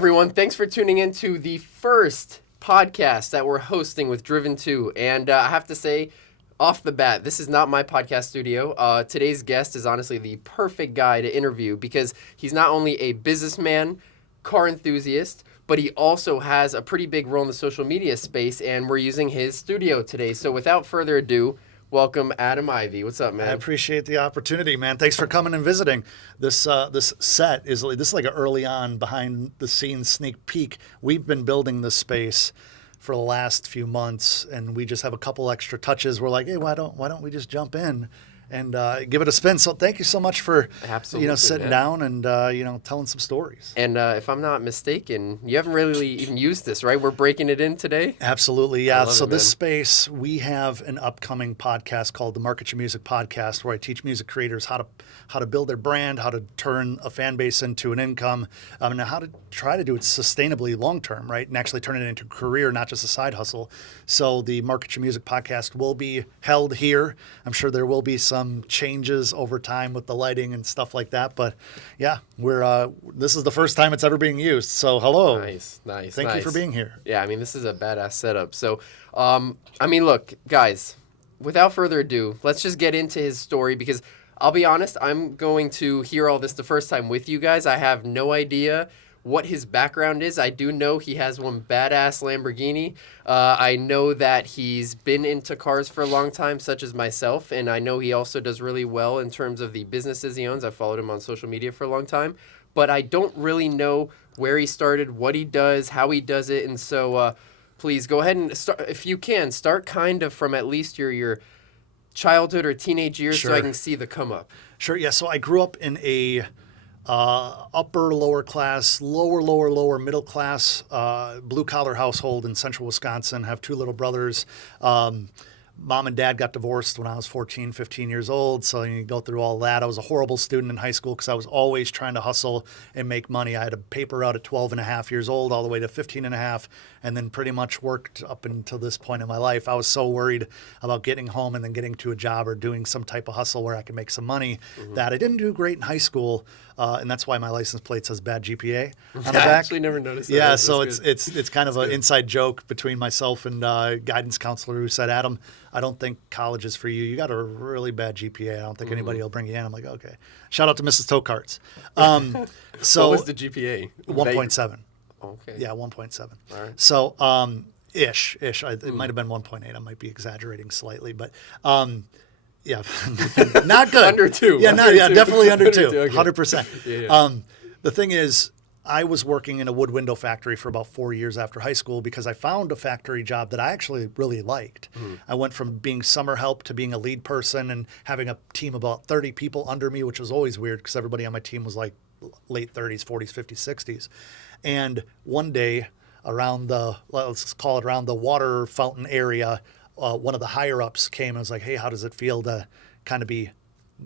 everyone. Thanks for tuning in to the first podcast that we're hosting with Driven To. And I have to say, off the bat, this is not my podcast studio. Today's guest is honestly the perfect guy to interview because he's not only a businessman, car enthusiast, but he also has a pretty big role in the social media space, and we're using his studio today. So without further ado, welcome Adam Ivy. What's up, man? I appreciate the opportunity, man. Thanks for coming and visiting. This set is like an early on behind the scenes sneak peek. We've been building this space for the last few months, and we just have a couple extra touches. We're like, hey, why don't we just jump in and give it a spin? So thank you so much for sitting down and telling some stories. And if I'm not mistaken, you haven't really even used this, right? We're breaking it in today. Absolutely, yeah. So this space, we have an upcoming podcast called the Market Your Music Podcast, where I teach music creators how to build their brand, how to turn a fan base into an income, and how to try to do it sustainably long term, right? And actually turn it into a career, not just a side hustle. So the Market Your Music Podcast will be held here. I'm sure there will be some changes over time with the lighting and stuff like that, but yeah, this is the first time it's ever being used. So hello. Nice. Thank you for being here. Yeah, I mean, this is a badass setup. So, look, guys, without further ado, let's just get into his story because I'll be honest, I'm going to hear all this the first time with you guys. I have no idea what his background is. I do know he has one badass Lamborghini. I know that he's been into cars for a long time, such as myself, and I know he also does really well in terms of the businesses he owns. I've followed him on social media for a long time, but I don't really know where he started, what he does, how he does it, and so please go ahead and start, if you can, start kind of from at least your childhood or teenage years. Sure. So I can see the come up. Sure, yeah. So I grew up in a upper, lower class, lower middle class, blue collar household in central Wisconsin. Have two little brothers. Mom and dad got divorced when I was 14, 15 years old. So you go through all that. I was a horrible student in high school because I was always trying to hustle and make money. I had a paper out at 12 and a half years old all the way to 15 and a half, and then pretty much worked up until this point in my life. I was so worried about getting home and then getting to a job or doing some type of hustle where I could make some money that I didn't do great in high school. And that's why my license plate says bad GPA on the back. I actually never noticed that. Yeah, so it's kind of an inside joke between myself and a guidance counselor who said, Adam, I don't think college is for you. You got a really bad GPA. I don't think anybody will bring you in. I'm like, okay. Shout out to Mrs. Tokarts. So what was the GPA? 1.7. Okay. Yeah, 1.7. All right. So ish. It might have been 1.8. I might be exaggerating slightly, but yeah, not good. Under 2. Yeah, definitely under 2. Okay. 100%. Yeah. The thing is, I was working in a wood window factory for about 4 years after high school because I found a factory job that I actually really liked. I went from being summer help to being a lead person and having a team of about 30 people under me, which was always weird because everybody on my team was like late 30s, 40s, 50s, 60s. And one day let's call it around the water fountain area, one of the higher ups came and was like, hey, how does it feel to kind of be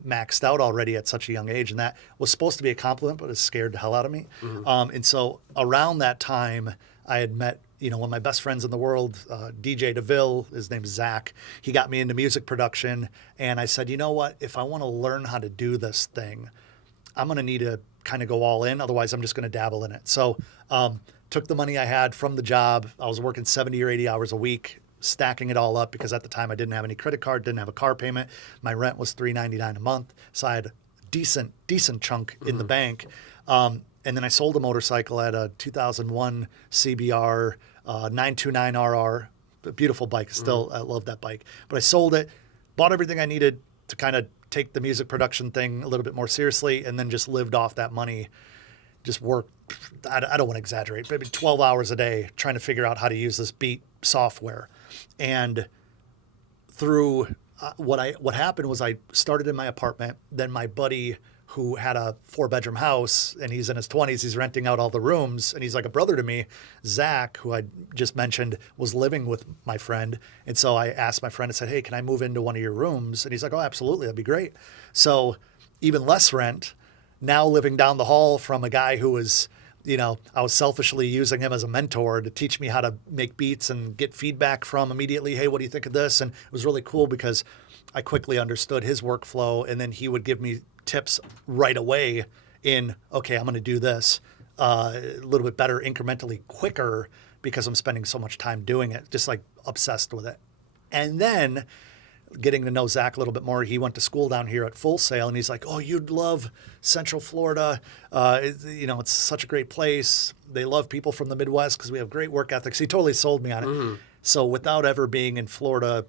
maxed out already at such a young age? And that was supposed to be a compliment, but it scared the hell out of me. And so around that time, I had met, one of my best friends in the world, DJ DeVille, his name's Zach. He got me into music production. And I said, you know what? If I want to learn how to do this thing, I'm going to need to kind of go all in. Otherwise, I'm just going to dabble in it. So took the money I had from the job. I was working 70 or 80 hours a week, stacking it all up because at the time I didn't have any credit card, didn't have a car payment. My rent was $3.99 a month. So I had a decent chunk in the bank. And then I sold a motorcycle at a 2001 CBR 929RR, a beautiful bike. Still, I love that bike. But I sold it, bought everything I needed to kind of take the music production thing a little bit more seriously, and then just lived off that money. Just worked, I don't want to exaggerate, maybe 12 hours a day trying to figure out how to use this beat software. And through what happened was I started in my apartment. Then my buddy, who had a 4-bedroom house, and he's in his 20s, he's renting out all the rooms, and he's like a brother to me. Zach, who I just mentioned, was living with my friend. And so I asked my friend and said, hey, can I move into one of your rooms? And he's like, oh, absolutely, that'd be great. So even less rent, now living down the hall from a guy who was, I was selfishly using him as a mentor to teach me how to make beats and get feedback from immediately. Hey, what do you think of this? And it was really cool because I quickly understood his workflow, and then he would give me tips right away in, okay, I'm going to do this. a little bit better incrementally quicker because I'm spending so much time doing it, just like obsessed with it. And then getting to know Zach a little bit more, he went to school down here at Full Sail, and he's like, "Oh, you'd love Central Florida. It's such a great place. They love people from the Midwest because we have great work ethics." He totally sold me on it. So without ever being in Florida,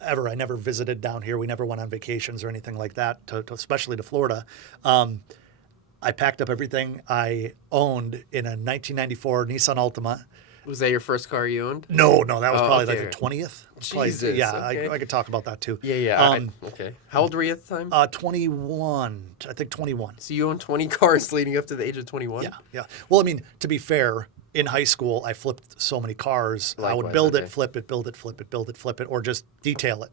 I never visited down here. We never went on vacations or anything like that, especially to Florida. I packed up everything I owned in a 1994 Nissan Altima. Was that your first car you owned? No, that was probably okay. like the 20th. Jesus, yeah, okay. I could talk about that too. Yeah. Okay. How old were you at the time? 21. I think 21. So you owned 20 cars leading up to the age of 21? Yeah. Well, I mean, to be fair, in high school, I flipped so many cars. I would build it, flip it, build it, flip it, build it, flip it, or just detail it.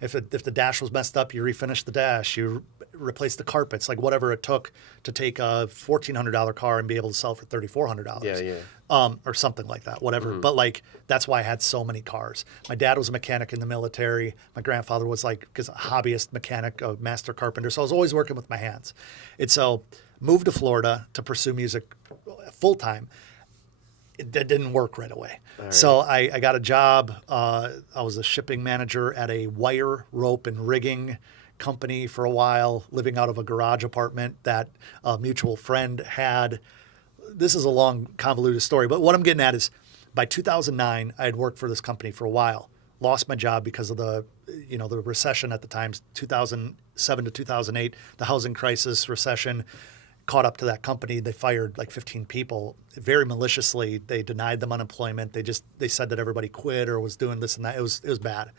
If the dash was messed up, you refinish the dash, you replace the carpets, like whatever it took to take a $1,400 car and be able to sell for $3,400. Yeah. Or something like that, whatever. But like, that's why I had so many cars. My dad was a mechanic in the military. My grandfather was like, because a hobbyist mechanic, a master carpenter. So I was always working with my hands. And so moved to Florida to pursue music full time. That didn't work right away. Right. So I got a job. I was a shipping manager at a wire, rope, and rigging company for a while, living out of a garage apartment that a mutual friend had. This is a long, convoluted story, but what I'm getting at is by 2009, I had worked for this company for a while, lost my job because of the recession at the time, 2007 to 2008, the housing crisis, recession. Caught up to that company. They fired like 15 people very maliciously. They denied them unemployment. They said that everybody quit or was doing this and that. It was bad.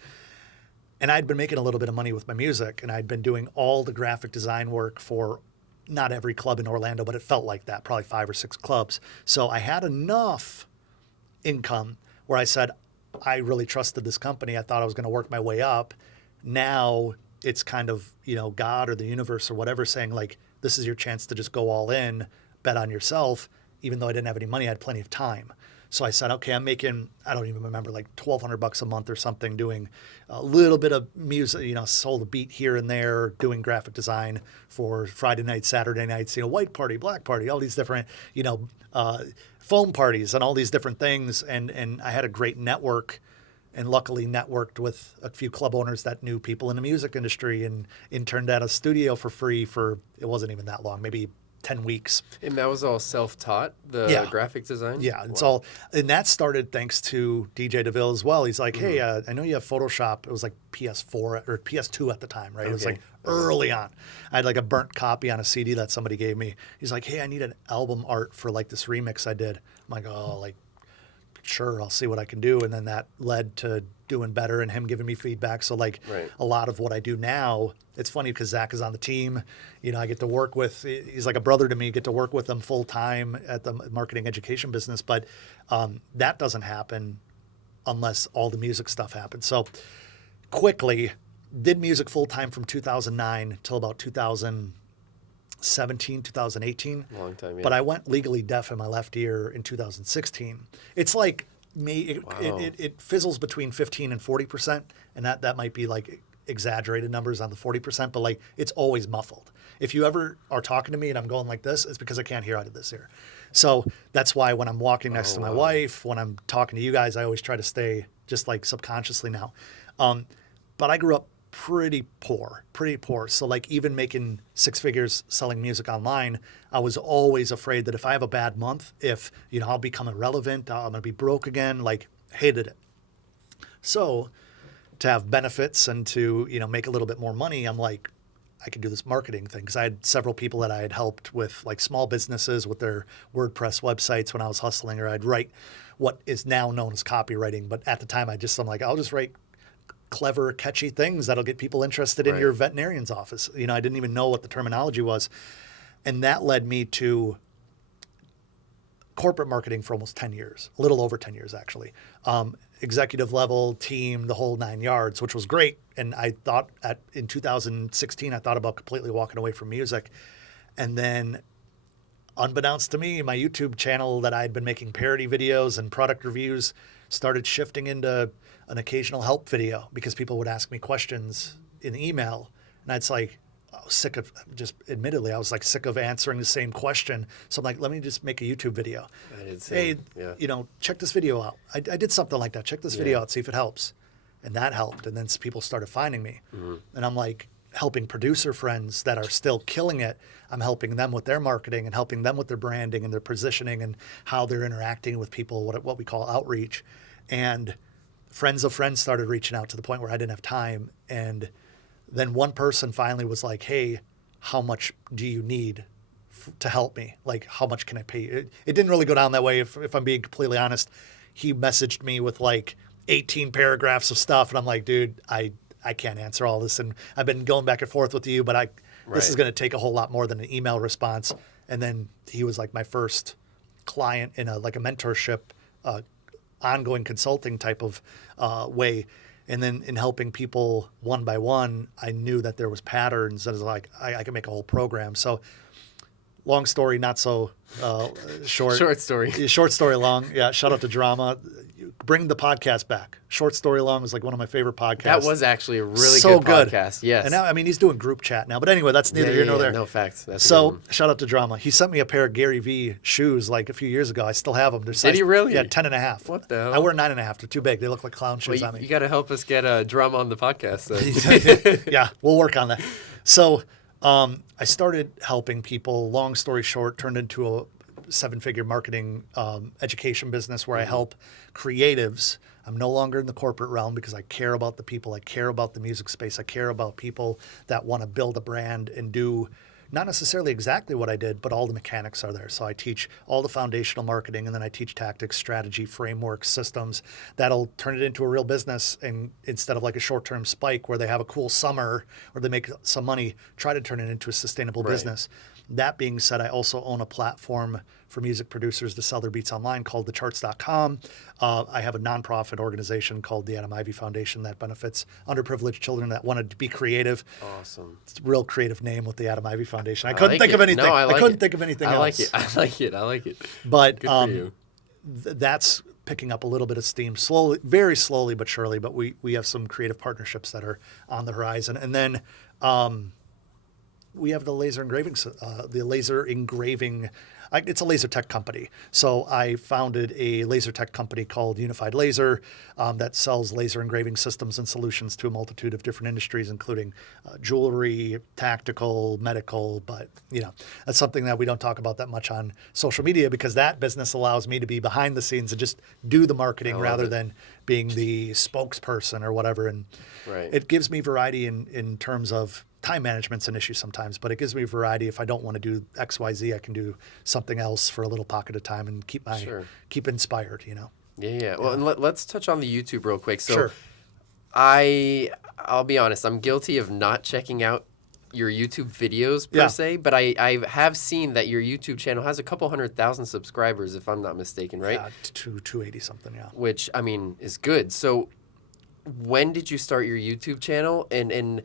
And I'd been making a little bit of money with my music, and I'd been doing all the graphic design work for not every club in Orlando, but it felt like that, probably 5 or 6 clubs. So I had enough income where I said, I really trusted this company. I thought I was going to work my way up. Now it's kind of, God or the universe or whatever saying like, this is your chance to just go all in, bet on yourself. Even though I didn't have any money, I had plenty of time. So I said, okay, I'm making, I don't even remember, like $1,200 a month or something, doing a little bit of music, sold a beat here and there, doing graphic design for Friday nights, Saturday nights, white party, black party, all these different, foam parties and all these different things. And I had a great network, and luckily networked with a few club owners that knew people in the music industry, and interned at a studio for free for, it wasn't even that long, maybe 10 weeks. And that was all self-taught, the graphic design? Yeah, it's all, and that started thanks to DJ DeVille as well. He's like, hey, I know you have Photoshop. It was like PS4 or PS2 at the time, right? Okay. It was like early on. I had like a burnt copy on a CD that somebody gave me. He's like, hey, I need an album art for like this remix I did. I'm like, oh, like, sure, I'll see what I can do. And then that led to doing better and him giving me feedback. So like a lot of what I do now, it's funny because Zach is on the team. I get to work with, he's like a brother to me, get to work with him full time at the marketing education business. But that doesn't happen unless all the music stuff happens. So quickly did music full time from 2009 till about 2017, 2018. Long time, yeah. But I went legally deaf in my left ear in 2016. It's like it fizzles between 15 and 40%, and that might be like exaggerated numbers on the 40%, but like it's always muffled. If you ever are talking to me and I'm going like this, it's because I can't hear out of this ear. So that's why when I'm walking next to my wife, when I'm talking to you guys, I always try to stay just like subconsciously now. But I grew up pretty poor. So like even making 6 figures selling music online, I was always afraid that if I have a bad month, if, I'll become irrelevant, I'm going to be broke again, like hated it. So to have benefits and to, make a little bit more money, I'm like, I could do this marketing thing. Because I had several people that I had helped with like small businesses with their WordPress websites when I was hustling, or I'd write what is now known as copywriting. But at the time I'm like, I'll just write clever, catchy things that'll get people interested in your veterinarian's office. I didn't even know what the terminology was. And that led me to corporate marketing for almost 10 years, a little over 10 years actually. Executive level, team, the whole 9 yards, which was great. And I thought in 2016, I thought about completely walking away from music. And then unbeknownst to me, my YouTube channel that I had been making parody videos and product reviews started shifting into an occasional help video because people would ask me questions in email. And it's like, I was sick of admittedly, I was like sick of answering the same question. So I'm like, let me just make a YouTube video. Hey, check this video out. I did something like that. Check this video out, see if it helps. And that helped. And then people started finding me. And I'm like helping producer friends that are still killing it. I'm helping them with their marketing and helping them with their branding and their positioning and how they're interacting with people, what we call outreach. And friends of friends started reaching out to the point where I didn't have time. And then one person finally was like, hey, how much do you need to help me? Like, how much can I pay you? It didn't really go down that way, if I'm being completely honest. He messaged me with like 18 paragraphs of stuff. And I'm like, dude, I can't answer all this. And I've been going back and forth with you, but this is going to take a whole lot more than an email response. And then he was like my first client in a mentorship, ongoing consulting type of way. And then in helping people one by one, I knew that there was patterns that is like, I could make a whole program. So long story, not so short. Short story. Short story long. Yeah. Shout out to Drama. Bring the podcast back. Short Story Long was like one of my favorite podcasts. That was actually a really good podcast. Yes. And now, I mean, he's doing group chat now. But anyway, that's neither here nor there. No facts. That's so shout out to Drama. He sent me a pair of Gary Vee shoes like a few years ago. I still have them. Did he really? Yeah, 10.5. What the hell? I wear 9.5. They're too big. They look like clown shoes on me. You got to help us get Drama on the podcast. Yeah, we'll work on that. So I started helping people. Long story short, turned into a 7-figure marketing education business where I help creatives. I'm no longer in the corporate realm because I care about the people. I care about the music space. I care about people that want to build a brand and do not necessarily exactly what I did, but all the mechanics are there. So I teach all the foundational marketing, and then I teach tactics, strategy, frameworks, systems that'll turn it into a real business. And instead of like a short-term spike where they have a cool summer or they make some money, try to turn it into a sustainable business. That being said, I also own a platform for music producers to sell their beats online called thecharts.com. I have a nonprofit organization called the Adam Ivy Foundation that benefits underprivileged children that wanted to be creative. Awesome. It's a real creative name with the Adam Ivy Foundation. I couldn't think of anything. No, I couldn't think of anything else. I like it. But Good for you. That's picking up a little bit of steam slowly, very slowly but surely. But we have some creative partnerships that are on the horizon. And then we have the laser engraving. It's a laser tech company. So I founded a laser tech company called Unified Laser that sells laser engraving systems and solutions to a multitude of different industries, including jewelry, tactical, medical. But, that's something that we don't talk about that much on social media because that business allows me to be behind the scenes and just do the marketing rather than being the spokesperson or whatever. And it gives me variety in terms of time management's an issue sometimes, but it gives me variety. If I don't want to do XYZ, I can do something else for a little pocket of time and keep inspired, Yeah. Well, and let's touch on the YouTube real quick. So Sure. I'll be honest, I'm guilty of not checking out your YouTube videos per se, but I have seen that your YouTube channel has a couple 100,000 subscribers, if I'm not mistaken, right? Yeah, 280 something, yeah. Which, I mean, is good. So when did you start your YouTube channel, and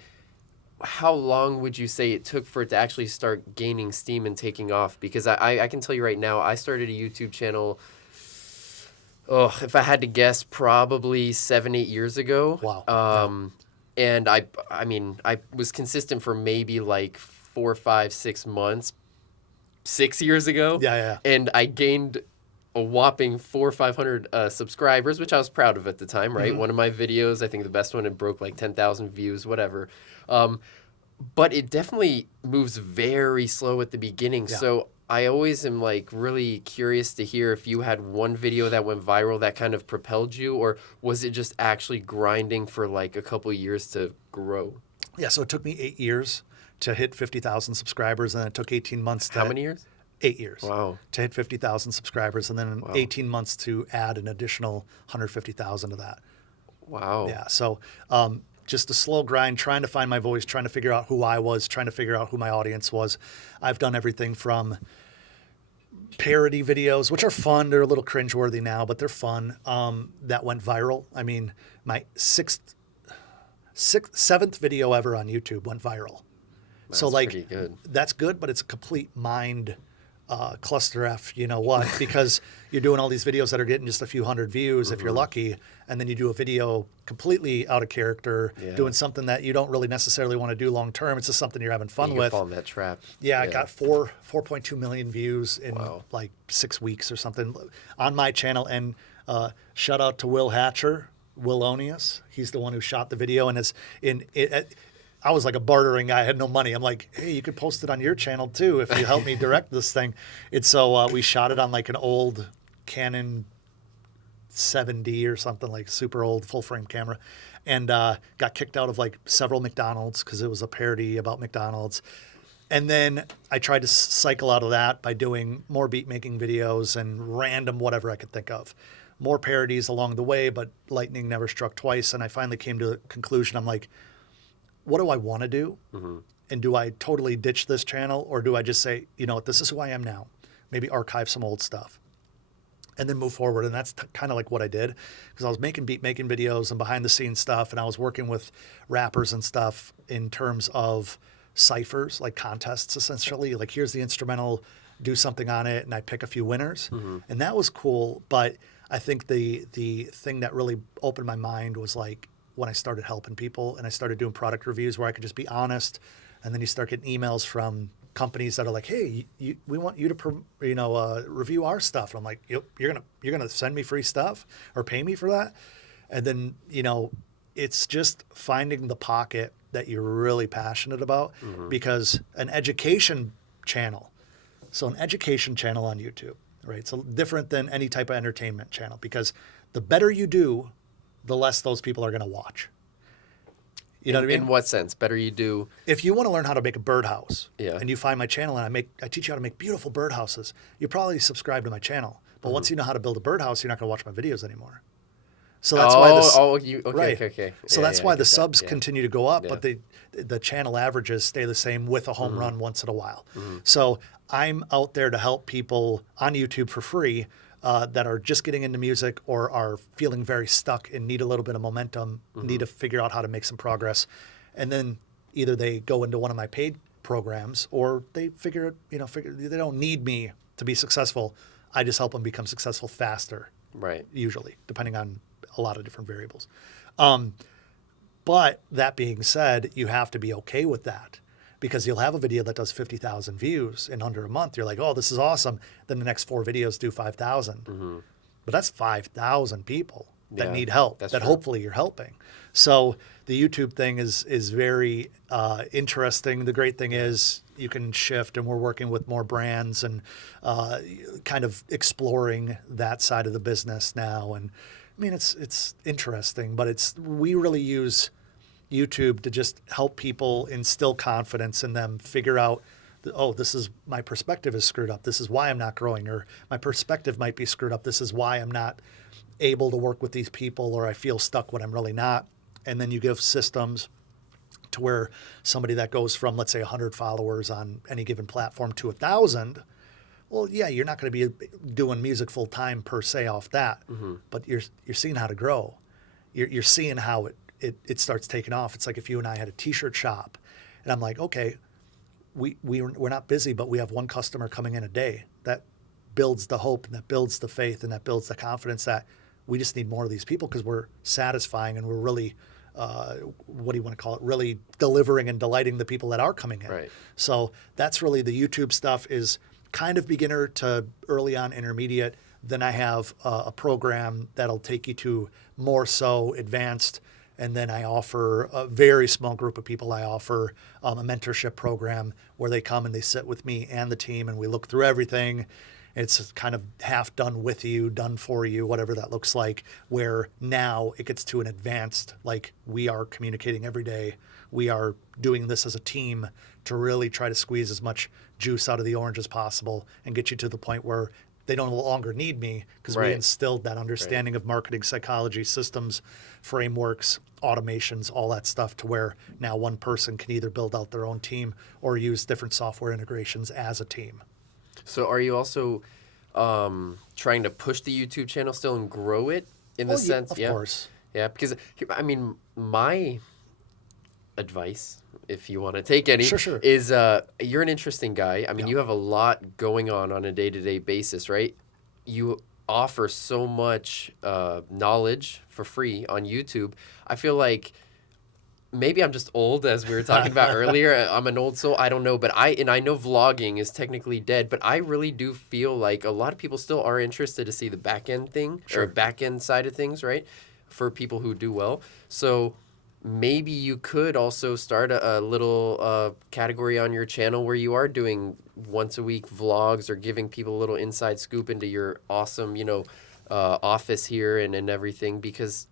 how long would you say it took for it to actually start gaining steam and taking off? Because I can tell you right now, I started a YouTube channel, if I had to guess, probably 7-8 years ago. Wow. And I was consistent for maybe like 4, 5, 6 months, 6 years ago. Yeah. And I gained a whopping 400 or 500 subscribers, which I was proud of at the time, right? Mm-hmm. One of my videos, I think the best one, it broke like 10,000 views, whatever. But it definitely moves very slow at the beginning. Yeah. So I always am like really curious to hear if you had one video that went viral that kind of propelled you, or was it just actually grinding for like a couple years to grow? Yeah, so it took me 8 years to hit 50,000 subscribers, and then it took 18 months to... How many years? 8 years. Wow. To hit 50,000 subscribers, and then 18 months to add an additional 150,000 to that. Wow. Yeah, so... just a slow grind, trying to find my voice, trying to figure out who I was, trying to figure out who my audience was. I've done everything from parody videos, which are fun. They're a little cringeworthy now, but they're fun. That went viral. I mean, my seventh video ever on YouTube went viral. That's pretty good. That's good, but it's a complete mind cluster F, you know what, because you're doing all these videos that are getting just a few hundred views if you're lucky, and then you do a video completely out of character, doing something that you don't really necessarily want to do long term. It's just something you're having fun You with. can fall in that trap. Yeah, I got 4.2 million views in like 6 weeks or something on my channel. And shout out to Will Hatcher, Willonius. He's the one who shot the video, and is in it. I was like a bartering guy. I had no money. I'm like, hey, you could post it on your channel too if you help me direct this thing. It's so we shot it on like an old Canon 7D or something, like super old full frame camera, and got kicked out of like several McDonald's because it was a parody about McDonald's. And then I tried to cycle out of that by doing more beat making videos and random whatever I could think of. More parodies along the way, but lightning never struck twice. And I finally came to the conclusion. I'm like, what do I want to do? And do I totally ditch this channel, or do I just say, you know what, this is who I am now, maybe archive some old stuff and then move forward? And that's kind of like what I did, because I was making beat making videos and behind the scenes stuff, and I was working with rappers and stuff in terms of ciphers, like contests essentially, like here's the instrumental, do something on it, and I pick a few winners. And that was cool. But I think the thing that really opened my mind was like when I started helping people and I started doing product reviews where I could just be honest, and then you start getting emails from companies that are like, hey, we want you to review our stuff. And I'm like, yep, you're gonna send me free stuff or pay me for that? And then it's just finding the pocket that you're really passionate about, because an education channel on YouTube, right? So different than any type of entertainment channel, because the better you do, the less those people are going to watch. You know what I mean? In what sense? Better you do? If you want to learn how to make a birdhouse, Yeah. and you find my channel and I teach you how to make beautiful birdhouses, you probably subscribe to my channel. But once you know how to build a birdhouse, you're not going to watch my videos anymore. So that's why okay. So Yeah, that's yeah, why I the get that. subs Yeah. continue to go up, Yeah. but the channel averages stay the same with a home run once in a while. So I'm out there to help people on YouTube for free that are just getting into music or are feeling very stuck and need a little bit of momentum, need to figure out how to make some progress. And then either they go into one of my paid programs, or they figure they don't need me to be successful. I just help them become successful faster. Right. Usually, depending on a lot of different variables. But that being said, you have to be okay with that, because you'll have a video that does 50,000 views in under a month. You're like, oh, this is awesome. Then the next 4 videos do 5,000. But that's 5,000 people that Yeah, need help, that's that true. hopefully you're helping. So the YouTube thing is very interesting. The great thing is you can shift, and we're working with more brands and kind of exploring that side of the business now. And I mean, it's interesting, but we really use YouTube to just help people instill confidence in them, figure out, oh, this is my perspective is screwed up. This is why I'm not growing, or my perspective might be screwed up. This is why I'm not able to work with these people, or I feel stuck when I'm really not. And then you give systems to where somebody that goes from, let's say, 100 followers on any given platform to 1,000, well, yeah, you're not going to be doing music full time per se off that, but you're seeing how to grow. You're seeing how it starts taking off. It's like if you and I had a T-shirt shop, and I'm like, okay, we're not busy, but we have one customer coming in a day. That builds the hope, and that builds the faith, and that builds the confidence that we just need more of these people, because we're satisfying and we're really, what do you want to call it, really delivering and delighting the people that are coming in. Right. So that's really the YouTube stuff is kind of beginner to early on intermediate. Then I have a program that'll take you to more so advanced. And then I offer a very small group of people. I offer a mentorship program where they come and they sit with me and the team, and we look through everything. It's kind of half done with you, done for you, whatever that looks like, where now it gets to an advanced, like we are communicating every day. We are doing this as a team to really try to squeeze as much juice out of the orange as possible and get you to the point where they no longer need me, because we Right. instilled that understanding of marketing psychology, systems, frameworks, automations, all that stuff, to where now one person can either build out their own team or use different software integrations as a team. So are you also trying to push the YouTube channel still and grow it in the Well, sense? of course. Yeah, because I mean, my advice, if you want to take any, Sure. is you're an interesting guy. I mean, Yeah. you have a lot going on a day-to-day basis, right? You offer so much knowledge for free on YouTube. I feel like maybe I'm just old, as we were talking about earlier. I'm an old soul. I don't know, but I know vlogging is technically dead, but I really do feel like a lot of people still are interested to see the back end thing or back end side of things, right? For people who do well. So maybe you could also start a little category on your channel where you are doing once a week vlogs or giving people a little inside scoop into your awesome, office here and everything, because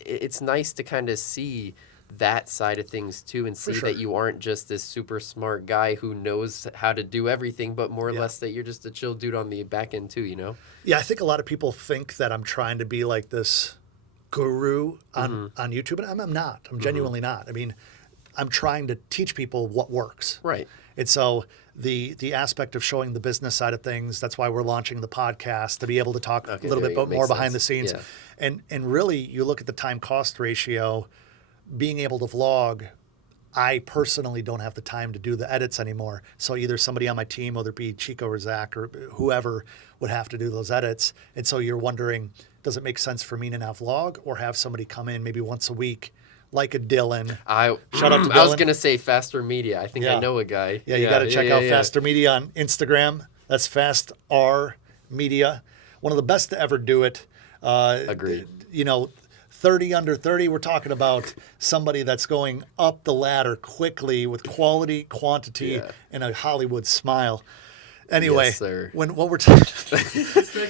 it's nice to kind of see that side of things too, and see sure. that you aren't just this super smart guy who knows how to do everything, but more or Yeah. less that you're just a chill dude on the back end too, you know? Yeah, I think a lot of people think that I'm trying to be like this guru on YouTube, and I'm not. I'm genuinely not. I mean, I'm trying to teach people what works. Right. And so the aspect of showing the business side of things, that's why we're launching the podcast, to be able to talk a little bit more behind the scenes. Yeah. And really, you look at the time cost ratio, being able to vlog, I personally don't have the time to do the edits anymore. So either somebody on my team, whether it be Chico or Zach or whoever, would have to do those edits. And so you're wondering, does it make sense for me to now vlog or have somebody come in maybe once a week, like a Dylan? Shout out to Dylan. I was going to say Faster Media. I think I know a guy. Yeah, you got to check out Faster Media on Instagram. That's Fast R Media. One of the best to ever do it. Agreed. 30 under 30, we're talking about somebody that's going up the ladder quickly with quality, quantity, and a Hollywood smile. Anyway, Yes, sir. what we're talking,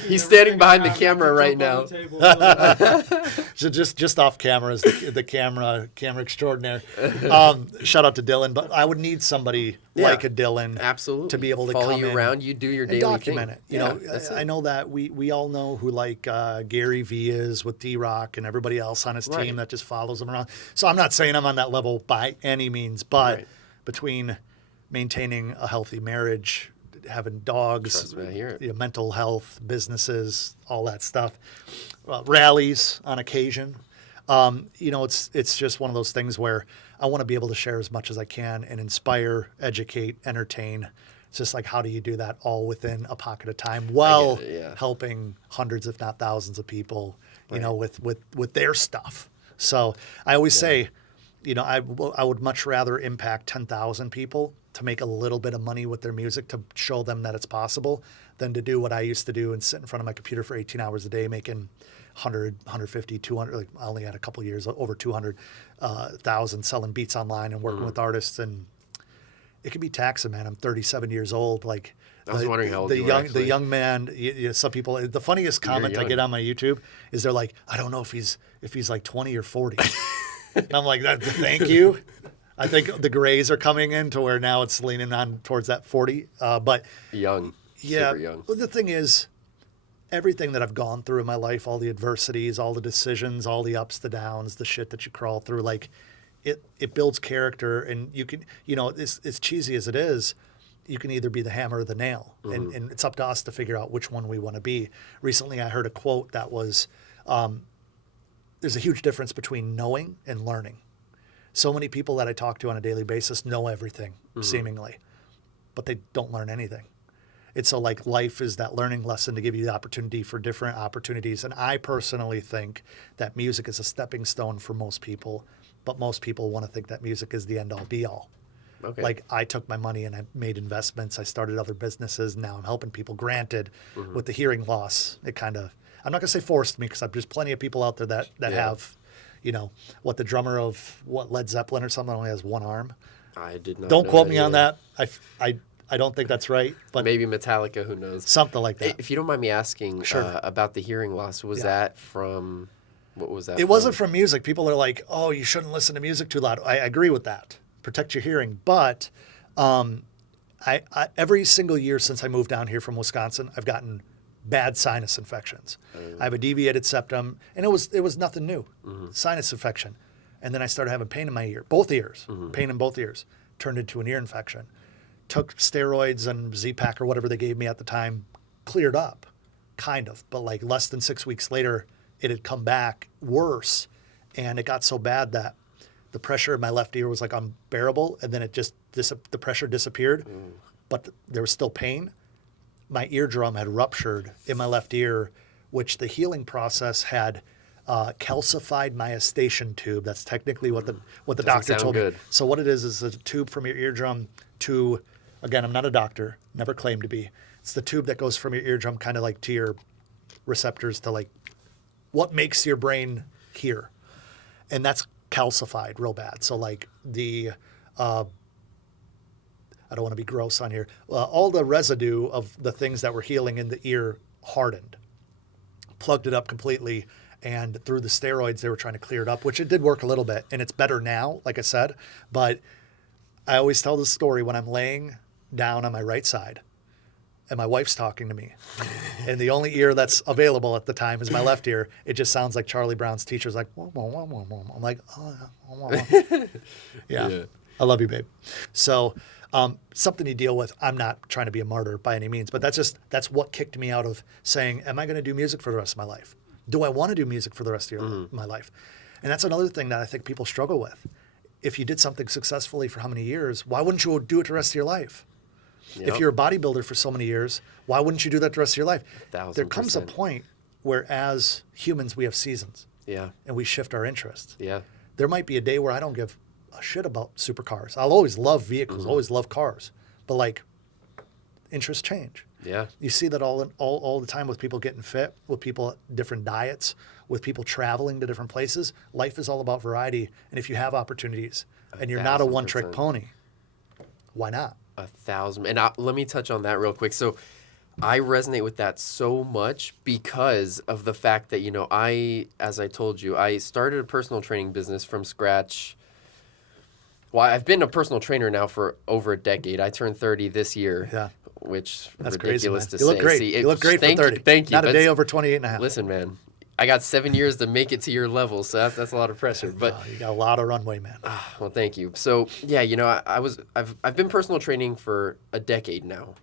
He's standing behind the camera right now. just off camera is the camera extraordinaire. Shout out to Dylan, but I would need somebody like a Dylan, absolutely, to be able to follow come you in around. You do your and daily document thing. it. You know, I know that we all know who like Gary V is with D-Rock and everybody else on his team that just follows him around. So I'm not saying I'm on that level by any means, but between maintaining a healthy marriage, having dogs, mental health, businesses, all that stuff, rallies on occasion. It's just one of those things where I want to be able to share as much as I can and inspire, educate, entertain. It's just like, how do you do that all within a pocket of time while helping hundreds, if not thousands of people, with their stuff. So I always say, I would much rather impact 10,000 people to make a little bit of money with their music, to show them that it's possible, than to do what I used to do and sit in front of my computer for 18 hours a day making 100, 150, 200. Like, I only had a couple of years, over 200,000 selling beats online and working with artists. And it can be taxing, man. I'm 37 years old. Like, I was wondering how old you were, the young man, some people, the funniest comment I get on my YouTube is they're like, I don't know if he's like 20 or 40. And I'm like, thank you. I think the grays are coming in to where now it's leaning on towards that 40. But young, yeah, super young. Well, the thing is, everything that I've gone through in my life, all the adversities, all the decisions, all the ups, the downs, the shit that you crawl through, like it builds character. And you can, as cheesy as it is, you can either be the hammer or the nail. And it's up to us to figure out which one we want to be. Recently, I heard a quote that was, there's a huge difference between knowing and learning. So many people that I talk to on a daily basis know everything, seemingly, but they don't learn anything. It's so like life is that learning lesson to give you the opportunity for different opportunities. And I personally think that music is a stepping stone for most people, but most people want to think that music is the end all be all. Okay. Like, I took my money and I made investments. I started other businesses. Now I'm helping people. Granted, with the hearing loss, it kind of, I'm not going to say forced me, because there's plenty of people out there that have, the drummer of Led Zeppelin or something only has one arm. I did not. Don't know quote that me on that. I don't think that's right, but maybe Metallica, who knows? Something like that. If you don't mind me asking, about the hearing loss, was that from, what was that? It wasn't from music. People are like, oh, you shouldn't listen to music too loud. I agree with that. Protect your hearing. But I every single year since I moved down here from Wisconsin, I've gotten bad sinus infections. I have a deviated septum, and it was nothing new, sinus infection. And then I started having pain in my ear, both ears, pain in both ears, turned into an ear infection. Took steroids and Z-Pak or whatever they gave me at the time, cleared up, kind of. But like less than 6 weeks later, it had come back worse. And it got so bad that the pressure in my left ear was like unbearable, and then it just the pressure disappeared, but there was still pain. My eardrum had ruptured in my left ear, which the healing process had calcified my eustachian tube. That's technically what the doctor sound told good. me. So what it is a tube from your eardrum to, again, I'm not a doctor, never claimed to be. It's the tube that goes from your eardrum kind of like to your receptors to like what makes your brain hear. And that's calcified real bad. So like I don't want to be gross on here. All the residue of the things that were healing in the ear hardened, plugged it up completely, and through the steroids, they were trying to clear it up, which it did work a little bit, and it's better now, like I said. But I always tell this story when I'm laying down on my right side, and my wife's talking to me, and the only ear that's available at the time is my left ear. It just sounds like Charlie Brown's teacher's like, wah, wah, wah, wah, wah. I'm like, oh, yeah. Yeah. I love you, babe. So something you deal with. I'm not trying to be a martyr by any means, but that's what kicked me out of saying, am I going to do music for the rest of my life? Do I want to do music for the rest of my life? And that's another thing that I think people struggle with. If you did something successfully for how many years, why wouldn't you do it the rest of your life? Yep. If you're a bodybuilder for so many years, why wouldn't you do that the rest of your life? 1,000%. There comes a point where as humans, we have seasons. Yeah. And we shift our interests. Yeah. There might be a day where I don't give a shit about supercars. I'll always love vehicles, always love cars. But like, interests change. Yeah. You see that all the time with people getting fit, with people different diets, with people traveling to different places. Life is all about variety. And if you have opportunities and you're not a one-trick pony, why not? 1,000. And let me touch on that real quick. So I resonate with that so much because of the fact that, as I told you, I started a personal training business from scratch. Well, I've been a personal trainer now for over a decade. I turned 30 this year. Yeah. Which That's ridiculous crazy, man. to You say. look great. See, you look great for 30. Thank you. Not a day over 28 and a half. Listen, man, I got 7 years to make it to your level, so that's a lot of pressure. But you got a lot of runway, man. Well, thank you. So yeah, I've been personal training for a decade now,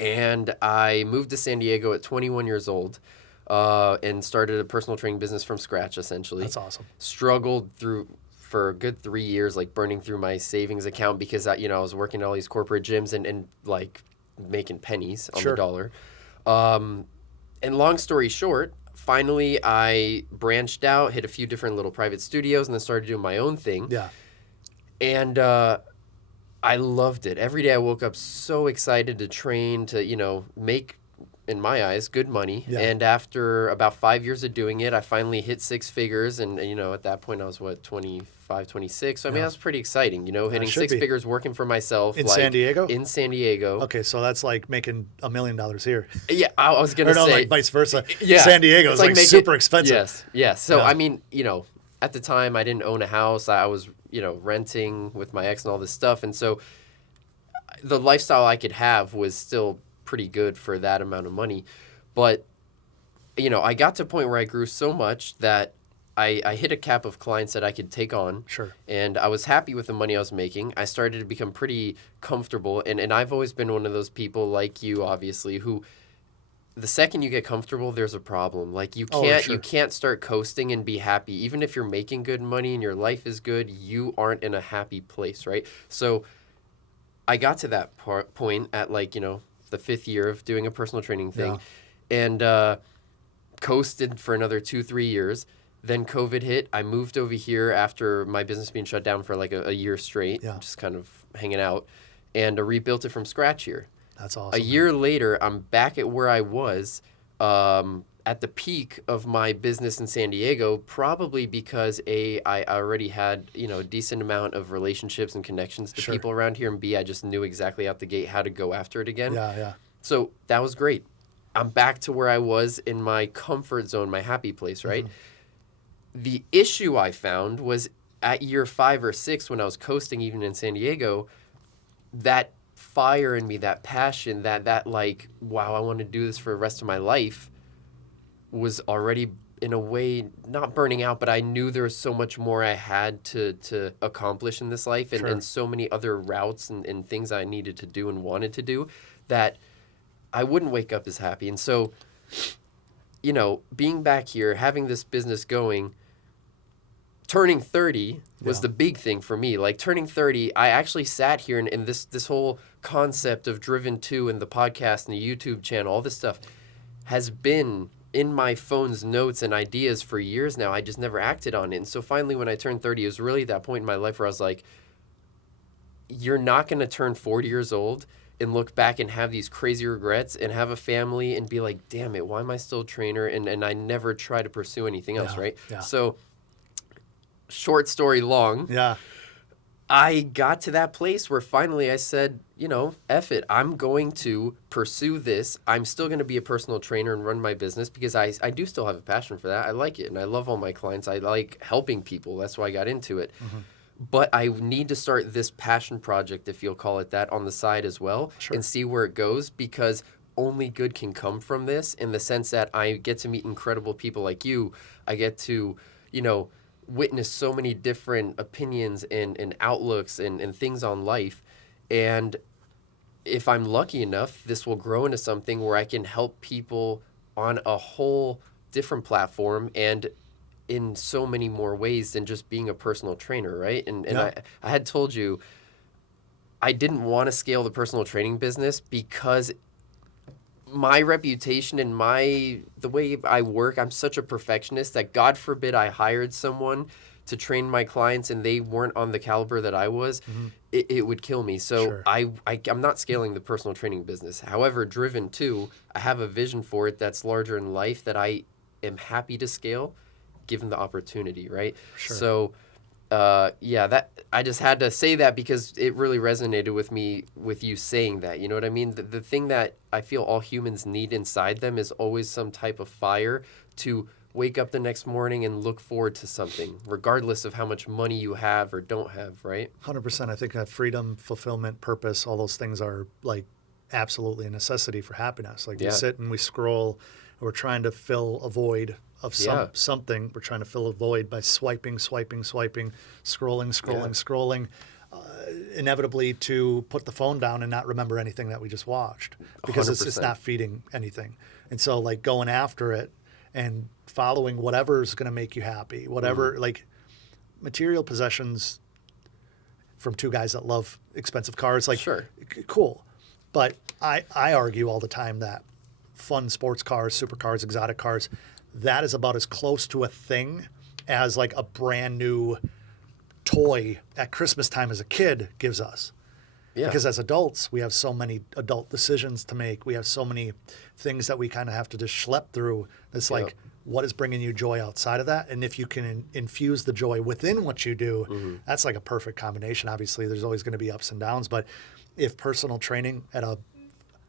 and I moved to San Diego at 21 years old, and started a personal training business from scratch. Essentially, That's awesome. Struggled through for a good 3 years, like burning through my savings account because I was working at all these corporate gyms and like making pennies on the dollar. And long story short, finally I branched out, hit a few different little private studios, and then started doing my own thing. Yeah. And I loved it. Every day I woke up so excited to train, to, make, in my eyes, good money. Yeah. And after about 5 years of doing it, I finally hit six figures. And at that point I was, 25, 26. So, I mean, that was pretty exciting, hitting six figures, working for myself. In San Diego? In San Diego. Okay, so that's like making $1 million here. Yeah, I was going to say. Like vice versa. Yeah. San Diego is like super expensive. Yes, yes. So, Yeah. I mean, at the time I didn't own a house. I was, renting with my ex and all this stuff. And so the lifestyle I could have was still pretty good for that amount of money. But, I got to a point where I grew so much that I hit a cap of clients that I could take on. Sure. And I was happy with the money I was making. I started to become pretty comfortable. And I've always been one of those people like you, obviously, who the second you get comfortable, there's a problem. Like you can't start coasting and be happy. Even if you're making good money and your life is good, you aren't in a happy place, right? So I got to that point at the fifth year of doing a personal training thing, and coasted for another 2-3 years. Then COVID hit. I moved over here after my business being shut down for like a year straight, just kind of hanging out, and rebuilt it from scratch here. That's awesome. A year later, I'm back at where I was at the peak of my business in San Diego, probably because I already had a decent amount of relationships and connections to people around here, and B, I just knew exactly out the gate how to go after it again. Yeah. So that was great. I'm back to where I was in my comfort zone, my happy place, right? Mm-hmm. The issue I found was at year 5 or 6 when I was coasting even in San Diego, that fire in me, that passion, that like, wow, I want to do this for the rest of my life, was already in a way not burning out, but I knew there was so much more I had to accomplish in this life, and so many other routes and things I needed to do and wanted to do, that I wouldn't wake up as happy. And so, being back here, having this business going, turning 30 was Yeah. the big thing for me. Like turning 30, I actually sat here and this whole concept of Driven To and the podcast and the YouTube channel, all this stuff has been in my phone's notes and ideas for years now. I just never acted on it. And so finally when I turned 30, it was really that point in my life where I was like, you're not going to turn 40 years old and look back and have these crazy regrets and have a family and be like, damn it, why am I still a trainer? And I never try to pursue anything else, Yeah, right? yeah. So short story long, Yeah. I got to that place where finally I said, you know, F it. I'm going to pursue this. I'm still going to be a personal trainer and run my business because I do still have a passion for that. I like it and I love all my clients. I like helping people. That's why I got into it. Mm-hmm. But I need to start this passion project, if you'll call it that, on the side as well Sure. and see where it goes because only good can come from this in the sense that I get to meet incredible people like you. I get to, you know, witness so many different opinions and outlooks and things on life. And if I'm lucky enough, this will grow into something where I can help people on a whole different platform and in so many more ways than just being a personal trainer, right? And Yeah. I had told you I didn't want to scale the personal training business because my reputation and the way I work, I'm such a perfectionist that God forbid I hired someone to train my clients and they weren't on the caliber that I was, it would kill me. So Sure. I'm not scaling the personal training business. However, Driven To, I have a vision for it that's larger in life that I am happy to scale given the opportunity, right? Sure. So yeah, that I just had to say that because it really resonated with me with you saying that. You know what I mean? The thing that I feel all humans need inside them is always some type of fire to wake up the next morning and look forward to something, regardless of how much money you have or don't have, right? 100%. I think that freedom, fulfillment, purpose, all those things are like absolutely a necessity for happiness. Like Yeah. we sit and we scroll, we're trying to fill a void of Yeah. something. We're trying to fill a void by swiping, scrolling, scrolling, inevitably to put the phone down and not remember anything that we just watched because it's 100%. not feeding anything. And so like going after it and following whatever's going to make you happy, whatever, like material possessions from two guys that love expensive cars, like Sure. cool. But I argue all the time that fun sports cars, supercars, exotic cars, that is about as close to a thing as like a brand new toy at Christmas time as a kid gives us. Yeah. Because as adults, we have so many adult decisions to make. We have so many things that we kind of have to just schlep through. It's Yeah. like, what is bringing you joy outside of that? And if you can infuse the joy within what you do, that's like a perfect combination. Obviously, there's always going to be ups and downs. But if personal training at a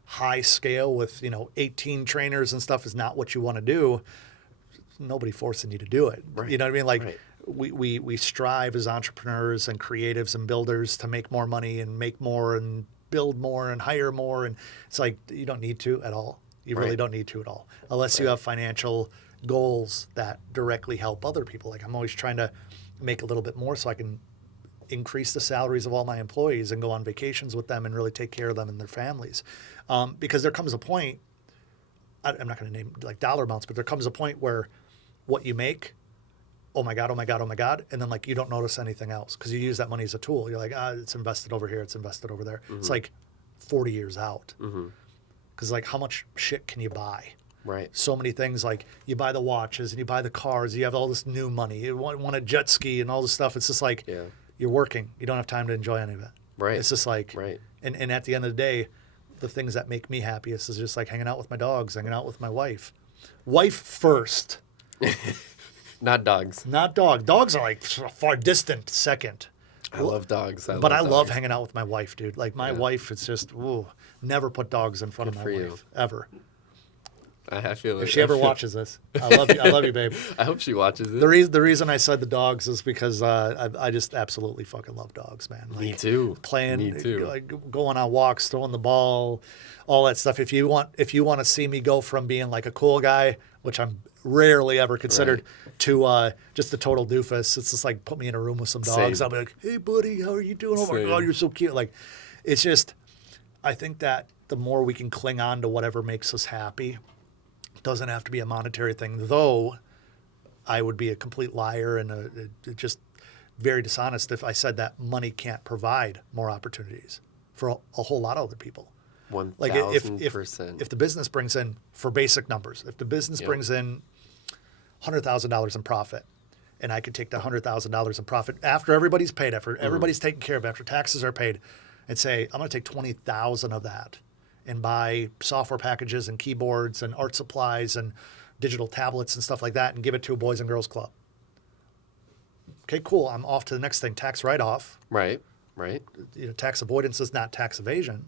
high scale with, 18 trainers and stuff is not what you want to do, nobody forcing you to do it. Right. You know what I mean? Like Right. we strive as entrepreneurs and creatives and builders to make more money and make more and build more and hire more. And it's like, you don't need to at all. You really Right. don't need to at all. Unless you have financial goals that directly help other people. Like I'm always trying to make a little bit more so I can increase the salaries of all my employees and go on vacations with them and really take care of them and their families. Because there comes a point, I'm not going to name like dollar amounts, but there comes a point where what you make, oh my God, and then like you don't notice anything else because you use that money as a tool. You're like, it's invested over here, it's invested over there. It's like 40 years out. Because like how much shit can you buy? Right. So many things, like you buy the watches and you buy the cars, you have all this new money, you want a jet ski and all this stuff. It's just like Yeah. you're working, you don't have time to enjoy any of it. Right. It's just like, Right. and at the end of the day, the things that make me happiest is just like hanging out with my dogs, hanging out with my wife. Wife first, Not dogs. not dog. Dogs are like a far distant second. I love dogs. But I love dogs. hanging out with my wife, dude. Like my wife, it's just, never put dogs in front Good of for my you. wife, ever. I feel it. If she ever watches this, I love you, babe. I hope she watches it. The reason I said the dogs is because I just absolutely fucking love dogs, man. Like, Me too. Playing, Me too. like, going on walks, throwing the ball, all that stuff. If you want to see me go from being like a cool guy, which I'm rarely ever considered, to just a total doofus, it's just like put me in a room with some dogs. Same. I'll be like, hey buddy, how are you doing? Oh my Same. God, you're so cute. Like, it's just, I think that the more we can cling on to whatever makes us happy, doesn't have to be a monetary thing, though I would be a complete liar and just very dishonest if I said that money can't provide more opportunities for a whole lot of other people. 1,000%. If the business brings in, for basic numbers, if the business brings in $100,000 in profit, and I could take the $100,000 in profit after everybody's paid, after everybody's taken care of, after taxes are paid, and say, I'm going to take 20,000 of that and buy software packages and keyboards and art supplies and digital tablets and stuff like that and give it to a Boys and Girls Club. Okay, cool. I'm off to the next thing, tax write-off. Right. Tax avoidance is not tax evasion.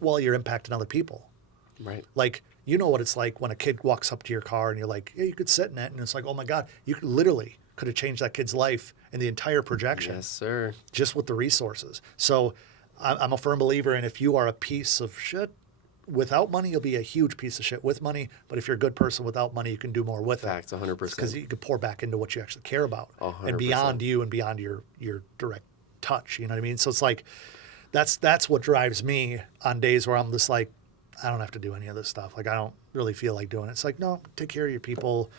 Well, you're impacting other people. Right. Like, you know what it's like when a kid walks up to your car and you're like, yeah, you could sit in it. And it's like, oh my God, you could have changed that kid's life in the entire projection. Yes, sir. Just with the resources. So I'm a firm believer in, if you are a piece of shit, without money, you'll be a huge piece of shit with money. But if you're a good person without money, you can do more with Facts, 100%. Because you can pour back into what you actually care about. 100%. And beyond you and beyond your direct touch. You know what I mean? So it's like, that's what drives me on days where I'm just like, I don't have to do any of this stuff. Like, I don't really feel like doing it. It's like, no, take care of your people,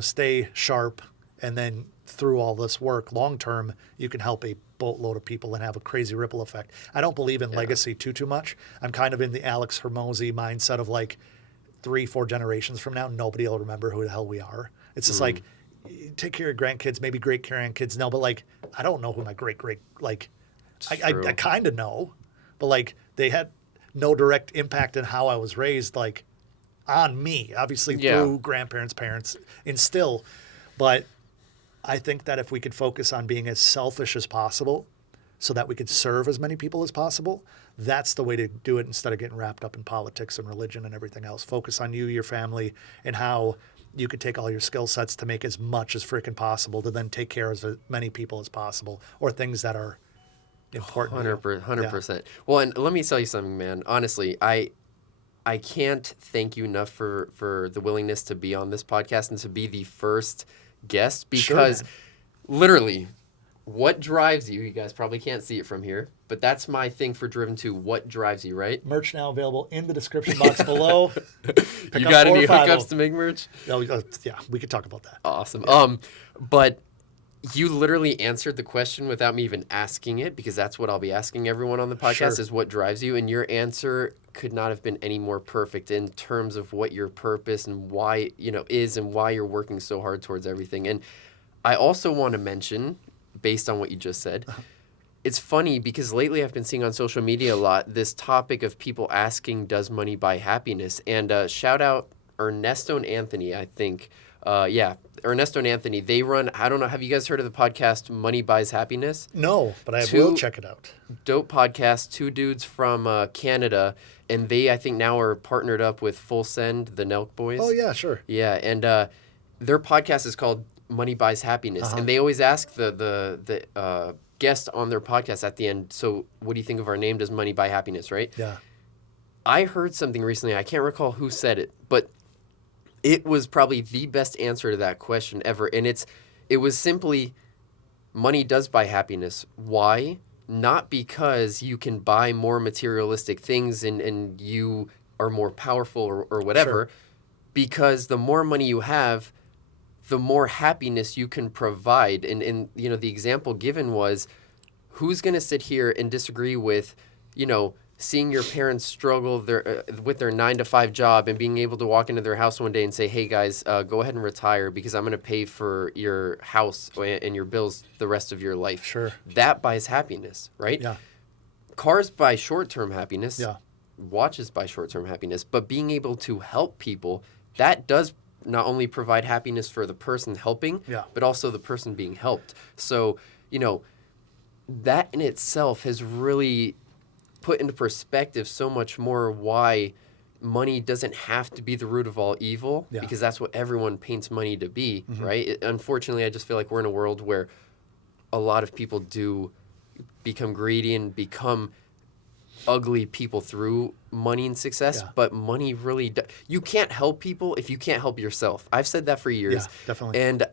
stay sharp. And then through all this work, long term, you can help a boatload of people and have a crazy ripple effect. I don't believe in legacy too much. I'm kind of in the Alex Hormozy mindset of like 3-4 generations from now, nobody will remember who the hell we are. It's just like, take care of your grandkids, maybe great grandkids. No, but like, I don't know who my great, like, I kind of know, but like, they had no direct impact in how I was raised, like, on me, obviously through grandparents, parents, and still. But I think that if we could focus on being as selfish as possible so that we could serve as many people as possible, that's the way to do it, instead of getting wrapped up in politics and religion and everything else. Focus on you, your family, and how you could take all your skill sets to make as much as freaking possible to then take care of as many people as possible, or things that are important. 100%. Yeah. Well, and let me tell you something, man. Honestly, I can't thank you enough for the willingness to be on this podcast and to be the first guest, because literally, what drives you guys probably can't see it from here, but that's my thing for Driven To. What drives you, right? Merch now available in the description box below. You got any hookups to make merch? Oh, yeah, we could talk about that. Awesome. Yeah. But you literally answered the question without me even asking it, because that's what I'll be asking everyone on the podcast is what drives you, and your answer could not have been any more perfect in terms of what your purpose and why, is, and why you're working so hard towards everything. And I also want to mention, based on what you just said, it's funny because lately I've been seeing on social media a lot this topic of people asking, does money buy happiness? And shout out Ernesto and Anthony, I think. Ernesto and Anthony, they run, I don't know, have you guys heard of the podcast Money Buys Happiness? No, but I will check it out. Dope podcast, 2 dudes from Canada, and they, I think, now are partnered up with Full Send, the Nelk Boys. Oh, yeah, sure. Yeah, and their podcast is called Money Buys Happiness, and they always ask the guest on their podcast at the end, so what do you think of our name? Does money buy happiness, right? Yeah. I heard something recently, I can't recall who said it, but it was probably the best answer to that question ever. And it was simply, money does buy happiness. Why? Not because you can buy more materialistic things and you are more powerful or whatever. Sure. Because the more money you have, the more happiness you can provide. And the example given was, who's going to sit here and disagree with, seeing your parents struggle with their 9-to-5 job and being able to walk into their house one day and say, hey, guys, go ahead and retire because I'm going to pay for your house and your bills the rest of your life. Sure. That buys happiness, right? Yeah. Cars buy short-term happiness. Yeah. Watches buy short-term happiness. But being able to help people, that does not only provide happiness for the person helping, but also the person being helped. So, that in itself has really put into perspective so much more why money doesn't have to be the root of all evil, because that's what everyone paints money to be, right? Unfortunately, I just feel like we're in a world where a lot of people do become greedy and become ugly people through money and success, but money really you can't help people if you can't help yourself. I've said that for years. Yeah, definitely. And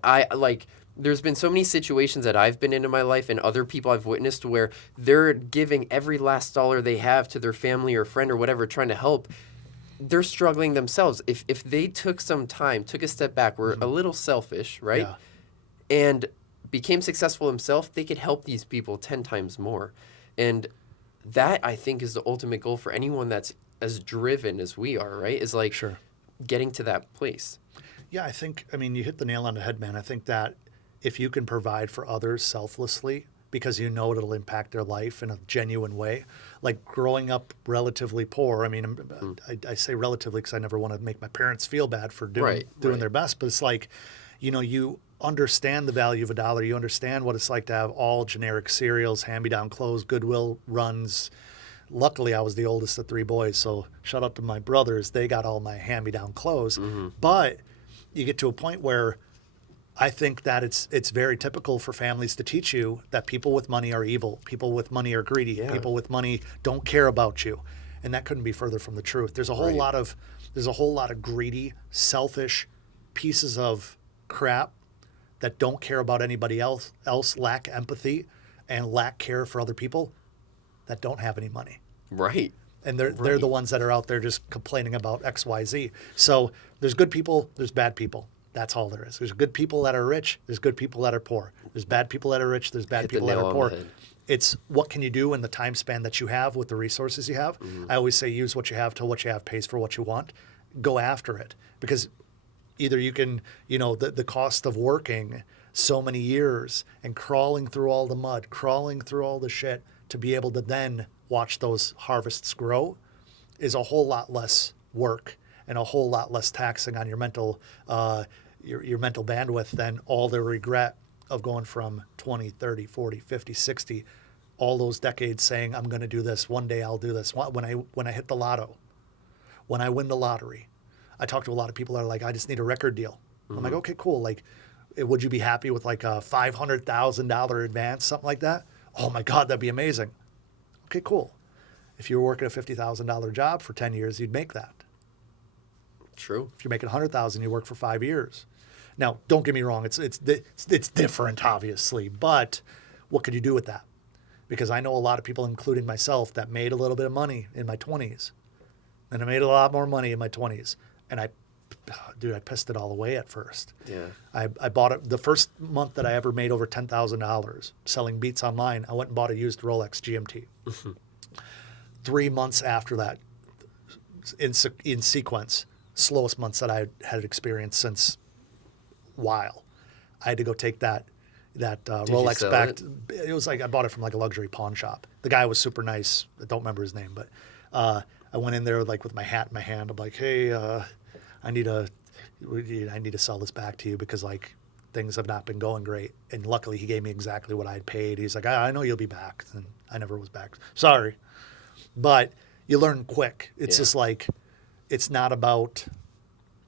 there's been so many situations that I've been in my life and other people I've witnessed where they're giving every last dollar they have to their family or friend or whatever, trying to help. they're struggling themselves. If they took some time, took a step back, were a little selfish, right? Yeah. And became successful themselves, they could help these people 10 times more. And that, I think, is the ultimate goal for anyone that's as driven as we are, right? Is like Sure. getting to that place. Yeah, I mean, you hit the nail on the head, man. I think that if you can provide for others selflessly because you know it'll impact their life in a genuine way, like growing up relatively poor. I mean, I say relatively because I never want to make my parents feel bad for doing Right. their best, but it's like, you understand the value of a dollar. You understand what it's like to have all generic cereals, hand-me-down clothes, Goodwill runs. Luckily, I was the oldest of 3 boys, so shout out to my brothers. They got all my hand-me-down clothes. But you get to a point where I think that it's very typical for families to teach you that people with money are evil, people with money are greedy, people with money don't care about you, and that couldn't be further from the truth. There's a whole lot of greedy, selfish pieces of crap that don't care about anybody else, lack empathy, and lack care for other people that don't have any money. Right. And they're the ones that are out there just complaining about XYZ. So there's good people, there's bad people. That's all there is. There's good people that are rich, there's good people that are poor. There's bad people that are rich, there's bad people that are poor. It's what can you do in the time span that you have with the resources you have. I always say use what you have till what you have pays for what you want. Go after it. Because either you can, the cost of working so many years and crawling through all the mud, crawling through all the shit to be able to then watch those harvests grow is a whole lot less work and a whole lot less taxing on your mental your mental bandwidth than all the regret of going from 20, 30, 40, 50, 60, all those decades saying, I'm going to do this. One day I'll do this. When I hit the lotto, when I win the lottery, I talk to a lot of people that are like, I just need a record deal. I'm like, okay, cool. Like, would you be happy with like a $500,000 advance, something like that? Oh my God, that'd be amazing. Okay, cool. If you were working a $50,000 job for 10 years, you'd make that. True. If you're making $100,000, you work for 5 years. Now, don't get me wrong. It's different, obviously, but what could you do with that? Because I know a lot of people, including myself, that made a little bit of money in my 20s, and I made a lot more money in my 20s, and I pissed it all away at first. Yeah. I bought it the first month that I ever made over $10,000 selling beats online. I went and bought a used Rolex GMT. 3 months after that, in sequence, slowest months that I had experienced since while. I had to go take that Rolex back. It was like I bought it from like a luxury pawn shop. The guy was super nice. I don't remember his name, but I went in there like with my hat in my hand. I'm like, hey, I need to sell this back to you because like things have not been going great. And luckily he gave me exactly what I had paid. He's like, I know you'll be back. And I never was back. Sorry. But you learn quick. It's just like, it's not about,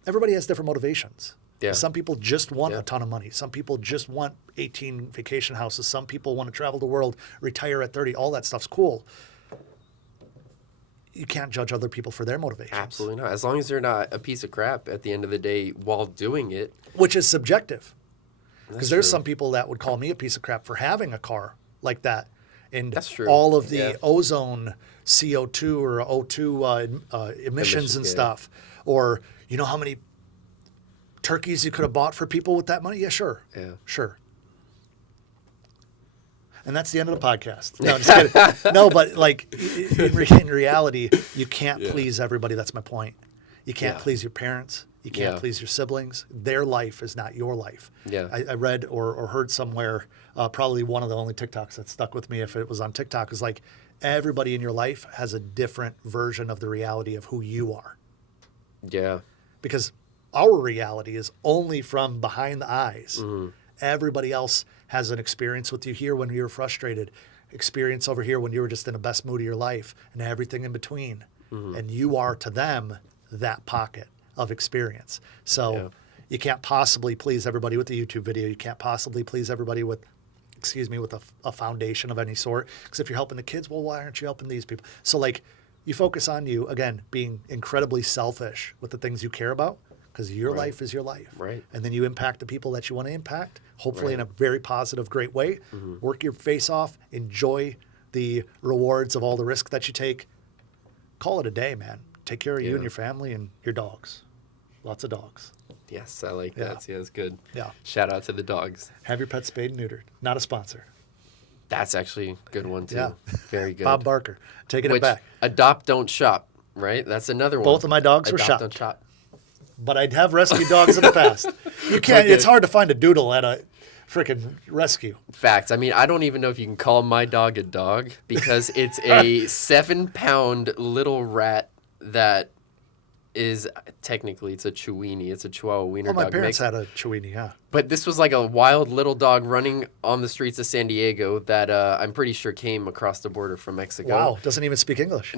everybody has different motivations. Yeah. Some people just want a ton of money. Some people just want 18 vacation houses. Some people want to travel the world, retire at 30. All that stuff's cool. You can't judge other people for their motivations. Absolutely not. As long as they're not a piece of crap at the end of the day while doing it. Which is subjective. Because there's true. some people that would call me a piece of crap for having a car like that. And That's true. all of the ozone, CO2 or O2 emissions and stuff. Or you know how many turkeys you could have bought for people with that money? Yeah, sure. Yeah. Sure. And that's the end of the podcast. No, I'm just kidding. No, but like in reality, you can't please everybody. That's my point. You can't please your parents. You can't please your siblings. Their life is not your life. Yeah. I read or heard somewhere, probably one of the only TikToks that stuck with me if it was on TikTok, is like everybody in your life has a different version of the reality of who you are. Yeah. Because our reality is only from behind the eyes. Mm-hmm. Everybody else has an experience with you here when you were frustrated, experience over here when you were just in the best mood of your life, and everything in between. Mm-hmm. And you are to them that pocket of experience. So you can't possibly please everybody with the YouTube video. You can't possibly please everybody with a foundation of any sort. Because if you're helping the kids, well, why aren't you helping these people? So like you focus on you, again, being incredibly selfish with the things you care about. Because your life is your life. Right. And then you impact the people that you want to impact, hopefully in a very positive, great way. Mm-hmm. Work your face off. Enjoy the rewards of all the risk that you take. Call it a day, man. take care of you Yeah. and your family and your dogs. Lots of dogs. Yes, I like Yeah. that. Yeah, that's good. Yeah. Shout out to the dogs. Have your pet spayed and neutered. Not a sponsor. That's actually a good one too. Yeah. Very good. Bob Barker, taking Which, it back. adopt, don't shop, right? That's another one. Both of my dogs were adopt, shopped. don't shop. But I'd have rescue dogs in the past. You can't. Okay. It's hard to find a doodle at a freaking rescue. Facts. I mean, I don't even know if you can call my dog a dog because it's a 7-pound little rat that is technically it's a Chiweenie. It's a Chihuahua wiener Well, my dog parents mix. had a Chiweenie, yeah. But this was like a wild little dog running on the streets of San Diego that I'm pretty sure came across the border from Mexico. Wow, doesn't even speak English.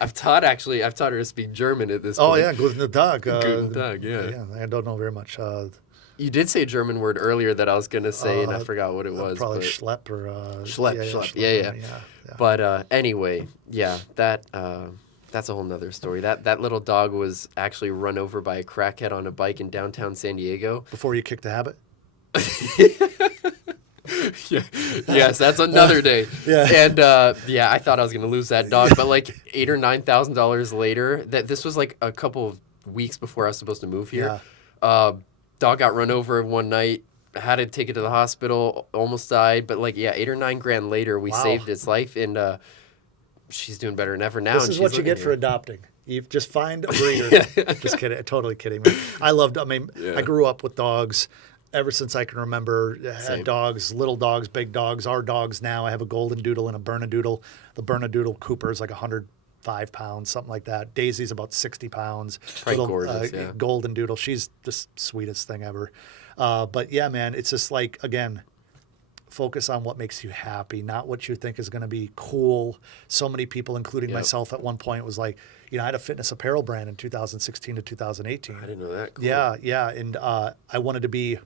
I've taught her to speak German at this Oh point. yeah, guten Tag. Guten Tag, yeah. I don't know very much. You did say a German word earlier that I was gonna say, and I forgot what it was. Probably but schlepp or Schlepp, yeah, schlepp. schlepp, Yeah. But anyway, yeah, that's a whole nother story. That little dog was actually run over by a crackhead on a bike in downtown San Diego. Before you kick the habit. Yeah. Yes, that's another day. Yeah. And I thought I was gonna lose that dog, but like $8,000 or $9,000 later, this was like a couple of weeks before I was supposed to move here. Dog got run over one night. Had to take it to the hospital. Almost died, but like $8,000 or $9,000 later, we Wow. saved its life, and she's doing better than ever now. This and is she's what you living get for here. adopting. You just find a breeder. Just kidding. Totally kidding, man. Yeah. I grew up with dogs ever since I can remember. I Same. had dogs, little dogs, big dogs. Our dogs now, I have a golden doodle and a Bernedoodle. The Bernedoodle Cooper is like 105 pounds, something like that. Daisy's about 60 pounds. Probably gorgeous, yeah. Golden doodle. She's the sweetest thing ever. But yeah, man, it's just like, again, focus on what makes you happy, not what you think is going to be cool. So many people, including Yep. myself at one point, was like, I had a fitness apparel brand in 2016 to 2018. I didn't know that. Cool. Yeah. And I wanted to be,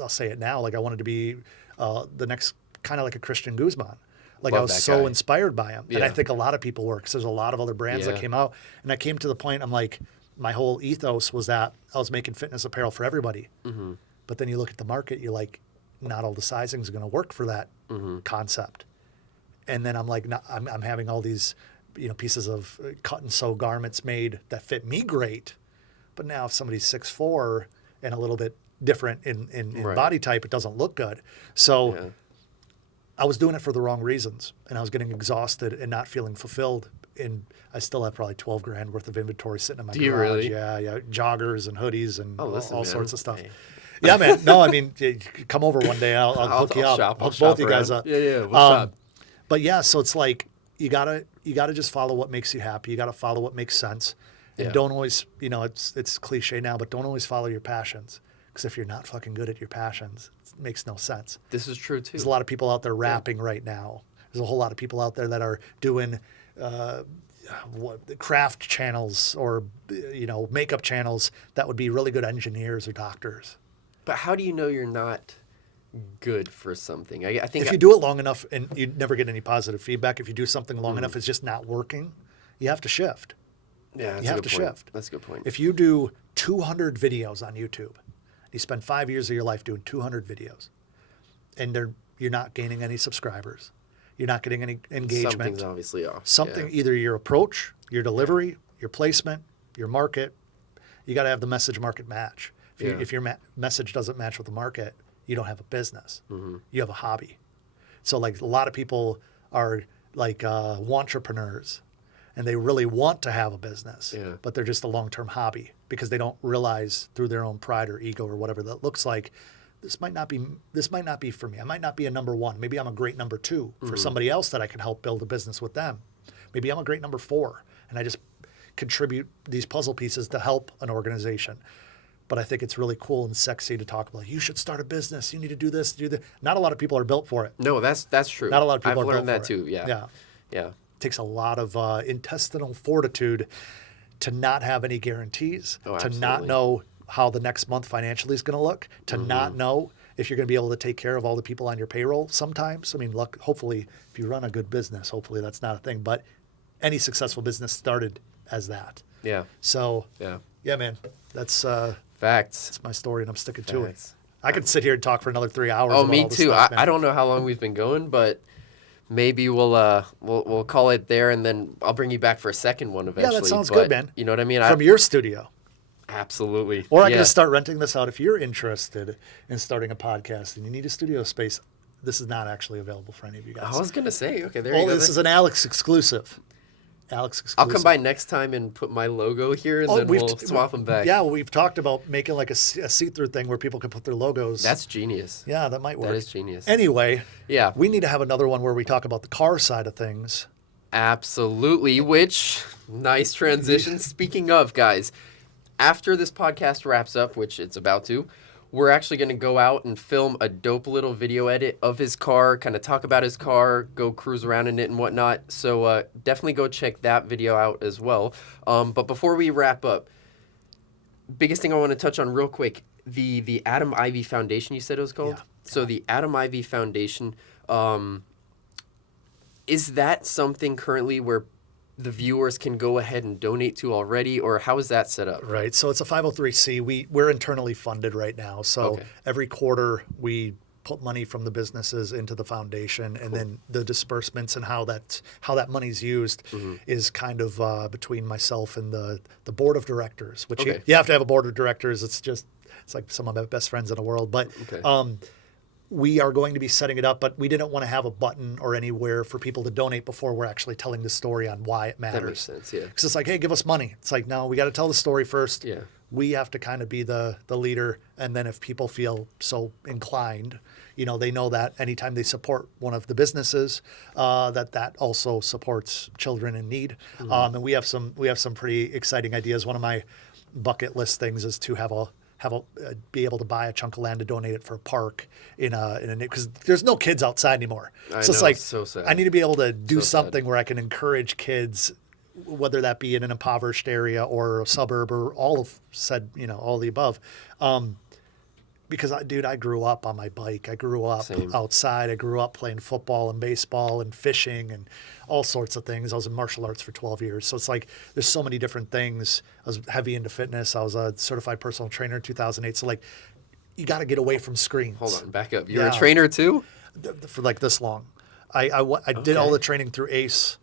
I'll say it now, like I wanted to be the next kind of like a Christian Guzman. Like I Love was that so guy. inspired by him. And I Yeah. think a lot of people were, because there's a lot of other brands that Yeah. came out. And I came to the point, I'm like, my whole ethos was that I was making fitness apparel for everybody. Mm-hmm. But then you look at the market, you're like, not all the sizing is going to work for that Mm-hmm. concept. And then I'm like, I'm having all these, pieces of cut and sew garments made that fit me great. But now if somebody's 6'4" and a little bit different in Right. body type, it doesn't look good. So Yeah. I was doing it for the wrong reasons, and I was getting exhausted and not feeling fulfilled. And I still have probably $12,000 worth of inventory sitting in my Do you garage. really? Yeah, joggers and hoodies and Oh, listen, all man. sorts of stuff. Hey. Yeah, man. No, I mean, come over one day. I'll hook you up. Shop. I'll Hook shop both you guys around. up. Yeah, we'll shop. But yeah, so it's like you gotta just follow what makes you happy. You gotta follow what makes sense, and Yeah. don't always, it's cliche now, but don't always follow your passions. Because if you're not fucking good at your passions, it makes no sense. This is true too. There's a lot of people out there rapping right now. There's a whole lot of people out there that are doing craft channels or makeup channels that would be really good engineers or doctors. But how do you know you're not good for something? I think If you do it long enough and you never get any positive feedback, if you do something long enough, it's just not working, you have to shift. yeah, that's you a have good to point. shift. That's a good point. If you do 200 videos on YouTube, you spend 5 years of your life doing 200 videos, and you're not gaining any subscribers, you're not getting any engagement. Something's obviously off. Something, Yeah. either your approach, your delivery, your placement, your market, you got to have the message market match. If your message doesn't match with the market, you don't have a business. Mm-hmm. You have a hobby. So like a lot of people are like entrepreneurs, and they really want to have a business, but they're just a long-term hobby because they don't realize through their own pride or ego or whatever that looks like, this might not be for me. I might not be a number one. Maybe I'm a great number two for somebody else that I can help build a business with them. Maybe I'm a great number four, and I just contribute these puzzle pieces to help an organization. But I think it's really cool and sexy to talk about, you should start a business. You need to do this, do that. Not a lot of people are built for it. No, that's true. Not a lot of people I've are learned built that for it. too. Yeah. Yeah. Yeah. It takes a lot of intestinal fortitude to not have any guarantees, Oh, to not absolutely. know how the next month financially is going to look, to not know if you're going to be able to take care of all the people on your payroll sometimes. I mean, look, hopefully, if you run a good business, hopefully that's not a thing. But any successful business started as that. Yeah. So, Yeah. yeah, man, that's Facts. my story, and I'm sticking to it. Facts. I could sit here and talk for another 3 hours. Oh, about me all this too. stuff, man. I don't know how long we've been going, but maybe we'll call it there, and then I'll bring you back for a second one eventually. Yeah, that sounds but, good, man. You know what I mean? From your studio. Absolutely. Or I can just start renting this out. If you're interested in starting a podcast and you need a studio space, this is not actually available for any of you guys. I was gonna say, okay, there you go. This is an Alex exclusive. I'll come by next time and put my logo here, and then we'll swap them back. Yeah, we've talked about making like a see-through thing where people can put their logos. That's genius. Yeah, that might work. That is genius. Anyway, yeah, we need to have another one where we talk about the car side of things. Absolutely, which, nice transition. Speaking of, guys, after this podcast wraps up, which it's about to, we're actually going to go out and film a dope little video edit of his car, kind of talk about his car, go cruise around in it and whatnot. So definitely go check that video out as well. But before we wrap up, biggest thing I want to touch on real quick, the Adam Ivy Foundation, you said it was called? Yeah. So the Adam Ivy Foundation, is that something currently where the viewers can go ahead and donate to already, or how is that set up? Right. So it's a 503c. We're internally funded right now. So every quarter we put money from the businesses into the foundation, and then the disbursements and how that money's used is kind of between myself and the board of directors, which you have to have a board of directors. It's like some of my best friends in the world. But we are going to be setting it up, but we didn't want to have a button or anywhere for people to donate before we're actually telling the story on why it matters. That makes sense, yeah. Because it's like, hey, give us money. It's like, no, we got to tell the story first. Yeah. We have to kind of be the leader, and then if people feel so inclined, they know that anytime they support one of the businesses, that also supports children in need. And we have some pretty exciting ideas. One of my bucket list things is to be able to buy a chunk of land to donate it for a park because there's no kids outside anymore. It's like, so sad. I need to be able to do something where I can encourage kids, whether that be in an impoverished area or a suburb or all of the above. Because I grew up on my bike. I grew up outside. I grew up playing football and baseball and fishing and all sorts of things. I was in martial arts for 12 years. So it's like there's so many different things. I was heavy into fitness. I was a certified personal trainer in 2008. So like you got to get away from screens. Hold on, back up. You're a trainer too? For like this long. I did all the training through ACE.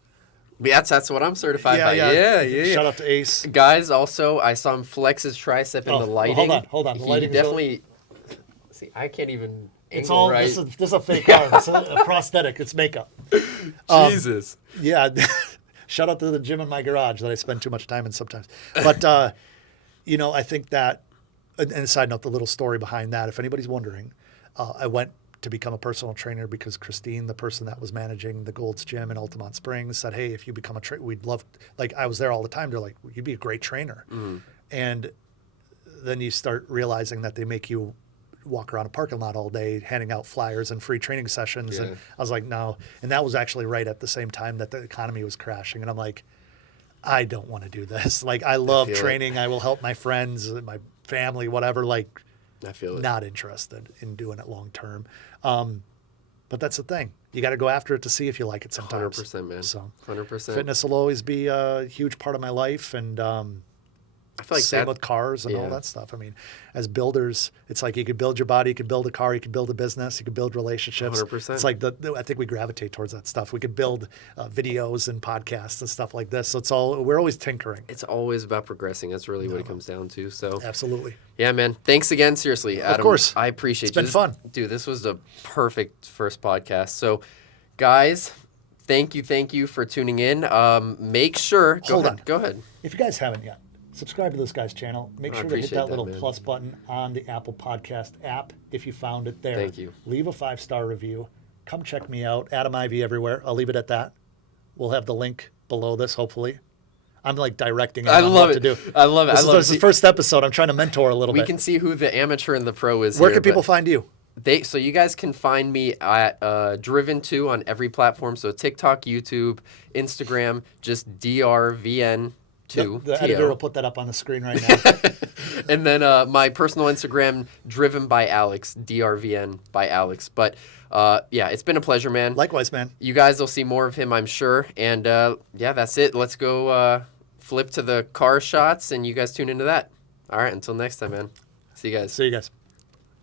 That's what I'm certified by. Yeah. Shout out to ACE. Guys, also, I saw him flex his tricep in the lighting. Well, hold on. The lighting definitely... See, I can't even It's all right. This is a fake arm. It's a prosthetic. It's makeup. Jesus. Yeah. Shout out to the gym in my garage that I spend too much time in sometimes. But, I think that, and a side note, the little story behind that, if anybody's wondering, I went to become a personal trainer because Christine, the person that was managing the Gold's Gym in Altamont Springs, said, hey, if you become a trainer, we'd love, like I was there all the time. They're like, you'd be a great trainer. And then you start realizing that they make you walk around a parking lot all day handing out flyers and free training sessions. And I was like, no. And that was actually right at the same time that the economy was crashing. And I'm like, I don't want to do this. Like, I love training. I will help my friends, my family, whatever. Like, I feel not interested in doing it long term. But that's the thing. You got to go after it to see if you like it sometimes. 100%, man. So 100%. Fitness will always be a huge part of my life. And I feel like same with cars and all that stuff. I mean, as builders, it's like you could build your body, you could build a car, you could build a business, you could build relationships. 100%. It's like I think we gravitate towards that stuff. We could build videos and podcasts and stuff like this. So we're always tinkering. It's always about progressing. That's really what it comes down to. So absolutely. Yeah, man. Thanks again. Seriously, Adam. Of course. I appreciate it. It's been fun. Dude, this was a perfect first podcast. So, guys, thank you for tuning in. Make sure. Go ahead. If you guys haven't yet, subscribe to this guy's channel. Make sure to hit that little plus button on the Apple Podcast app if you found it there. Thank you. Leave a 5-star review. Come check me out. Adam Ivy everywhere. I'll leave it at that. We'll have the link below this, hopefully. I'm like directing I love it. To do. I love it. This is the first episode. I'm trying to mentor a little bit. We can see who the amateur and the pro is. Where can people find you? So you guys can find me at DRVN TO on every platform. So TikTok, YouTube, Instagram, just DRVN TO. The editor will put that up on the screen right now. And then my personal Instagram, driven by Alex, DRVN by Alex. But yeah, it's been a pleasure, man. Likewise, man. You guys will see more of him, I'm sure. And yeah, that's it. Let's go flip to the car shots, and you guys tune into that. All right, until next time, man. See you guys. See you guys.